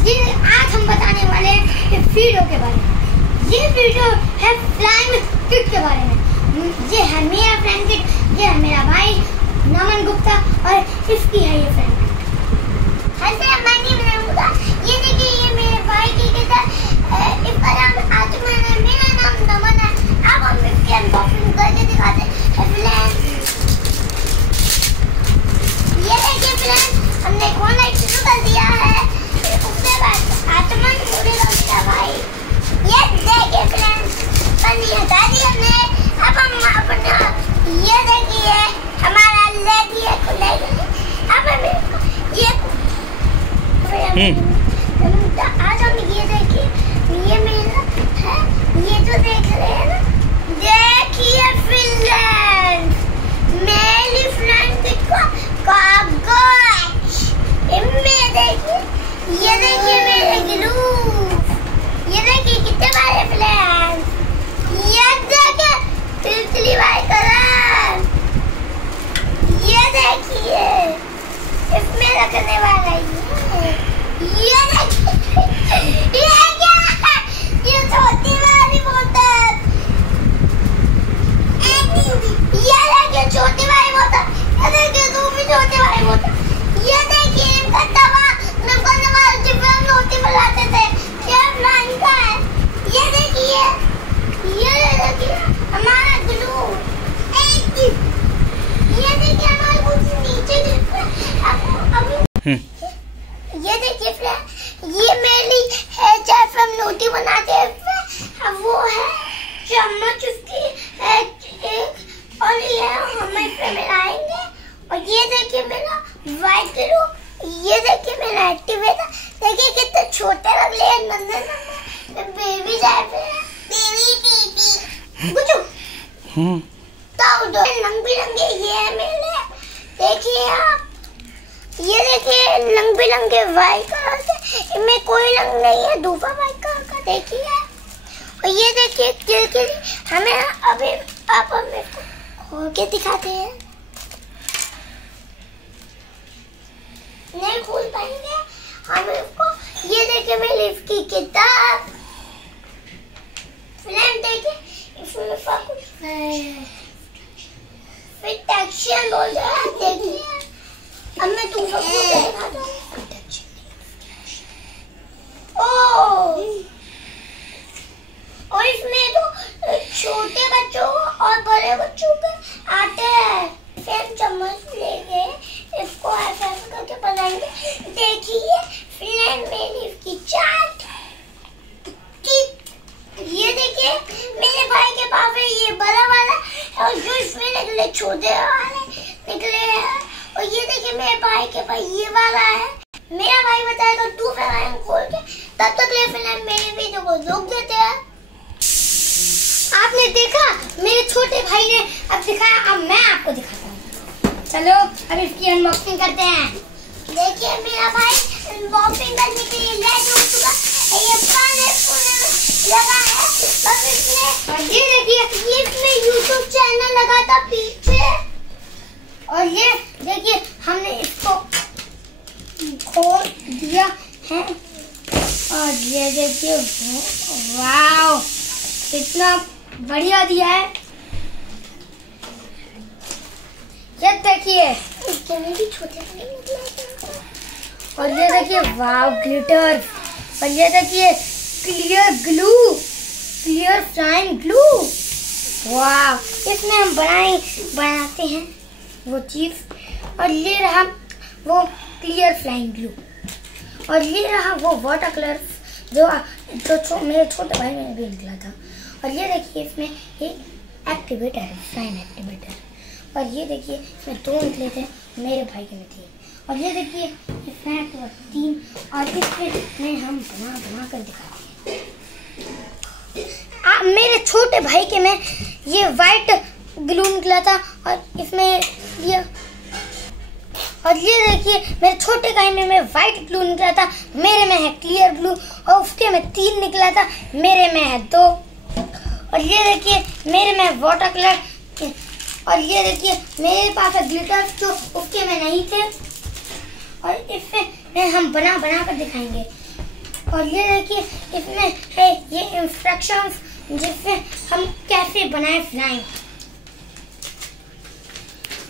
आज हम बताने वाले हैं इस वीडियो के बारे में। ये वीडियो है फ्लाइंग किट के बारे में। ये है मेरा फ्लाइंग किट, ये है मेरा भाई नमन गुप्ता और इसकी है ये फ्लाइंग किट। मैं नहीं बनाऊंगा, ये देखिए ये मेरे भाई की किट है। इस पर हम आज मेरा नाम नमन है। अब हम इसकी अनबॉक्सिंग करके दिखाते हैं फ्रेंड्स। ये देखिए फ्रेंड्स, हमने कॉन्टैक्ट शुरू कर दिया है। उसके बाद आत्मन जुड़ेगा मेरा भाई। ये देखिए फ्रेंड्स, पानी हटा दिया हमने। अब हम अपना ये देखिए हमारा ले दिया खुले। अब हम ये आज हम ये देखिए, ये मेरा है, ये जो देख रहे हैं ना, देखिए फ्रेंड्स मेरी फ्रेंड को कागज इनमें देखिए। ये देखिए मेरे ग्लूव, ये देखिए कितने बारे फ्रेंड्स, ये देखिए पिछली बार कलर, ये देखिए इसमें रखने वाला ये देखिए, ये क्या है, ये छोटी वाली बोतल, ये देखिए छोटी वाली बोतल, ये देखिए दूसरी छोटी वाली बोतल, ये देखिए इनका तवा बनाते थे, ये फ्लाइंग का है। ये देखिए हमारा ग्लू, ये देखिए हमारे कुछ नीचे ये देखिए फ्रेंड, ये मेरी है जैसे हम रोटी बनाते हैं, अब वो है चम्मच उसकी है एक, और ये हम इसमें मिलाएंगे। और ये देखिए मेरा व्हाइट ग्लू, ये देखिए मेरा एक्टिवेटर, देखिए कितने छोटे लग रहे हैं, नन्हे बेबी जैसे बेबी टीटी कुछ तो रंग बिरंगे ये है मेरे। देखिए आप, ये देखिए रंग बिरंगे व्हाइट कलर के, इनमें कोई रंग नहीं है, दूसरा व्हाइट कलर का देखिए। और ये देखिए हमें अभी आप हमें खोल के दिखाते हैं, नहीं खोल पाएंगे हम इसको। ये देखिए मेरी इसकी किताब फ्रेंड, देखिए इसमें सब कुछ प्रोटेक्शन बोल रहा है। देखिए अब मैं तुमको दिखाता हूँ। और इसमें तो छोटे बच्चों और बड़े बच्चों के आते हैं। फिर चम्मच लेके इसको ऐसा करके बनाएंगे। देखिए फ्रेंड मेरी इसकी चाट, ये देखिए मेरे भाई के पास है ये बड़ा वाला, और जो इसमें निकले छोटे वाले निकले हैं। और ये देखिए मेरे भाई के पास ये वाला है। मेरा भाई बताएगा दूसरा वाला खोल के, तब तक ले फ्रेंड मेरे वीडियो को रोक देते हैं। आपने देखा मेरे छोटे भाई ने अब दिखाया, अब मैं आपको दिखाता हूँ। चलो अब इसकी अनबॉक्सिंग करते हैं। देखिए मेरा भाई अनबॉक्सिंग करने के लिए रेडी हो चुका है। ये पानी लगा है बस इसमें। और ये देखिए ये इसमें यूट्यूब चैनल लगा था पीछे। और ये देखिए हमने इसको खोल दिया है, और ये देखिए वाव कितना बढ़िया दिया है। ये देखिए इसके में भी छोटे और ये देखिए वाव ग्लिटर, और ये देखिए clear glue, clear flying glue. Wow इसमें हम बनाते हैं वो चीज। और ये रहा वो क्लियर फ्लाइंग ग्लू, और ये रहा वो वाटर कलर जो मेरे छोटे भाई में भी निकला था। और ये देखिए इसमें एक एक्टिवेटर है, फ्लाइंग एक्टिवेटर। और ये देखिए इसमें 2 निकले थे, मेरे भाई के में थे। और ये देखिए इसमें 3, और इसमें हम बना कर दिखाते हैं। मेरे छोटे भाई के में ये वाइट ग्लू निकला था, और इसमें ये, और ये देखिए मेरे छोटे भाई में वाइट ग्लू निकला था, मेरे में है क्लियर ग्लू, और उसके में 3 निकला था, मेरे में है 2। और ये देखिए मेरे में वाटर कलर, और ये देखिए मेरे पास है ग्लिटर जो उसके में नहीं थे। और इससे हम बना कर दिखाएंगे। और ये देखिए इसमें है ये इंस्ट्रक्शंस जिससे हम कैसे बनाए फ्लाइंग।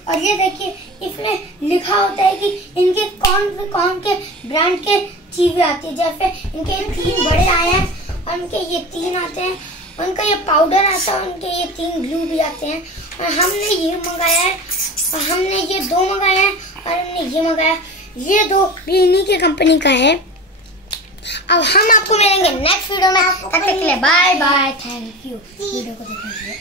और ये देखिए इसमें लिखा होता है कि इनके कौन के ब्रांड के चीजें आती है। जैसे इनके 3 बड़े आए हैं और उनके ये 3 आते हैं, उनका ये पाउडर आता है, उनके ये 3 ग्लू भी आते हैं। और हमने ये मंगाया है और हमने ये 2 मंगाए हैं और हमने ये मंगाया। ये 2 भी इन्हीं की कंपनी का है। अब हम आपको मिलेंगे नेक्स्ट वीडियो में। तब तक के लिए bye bye, thank you video को देखने के लिए।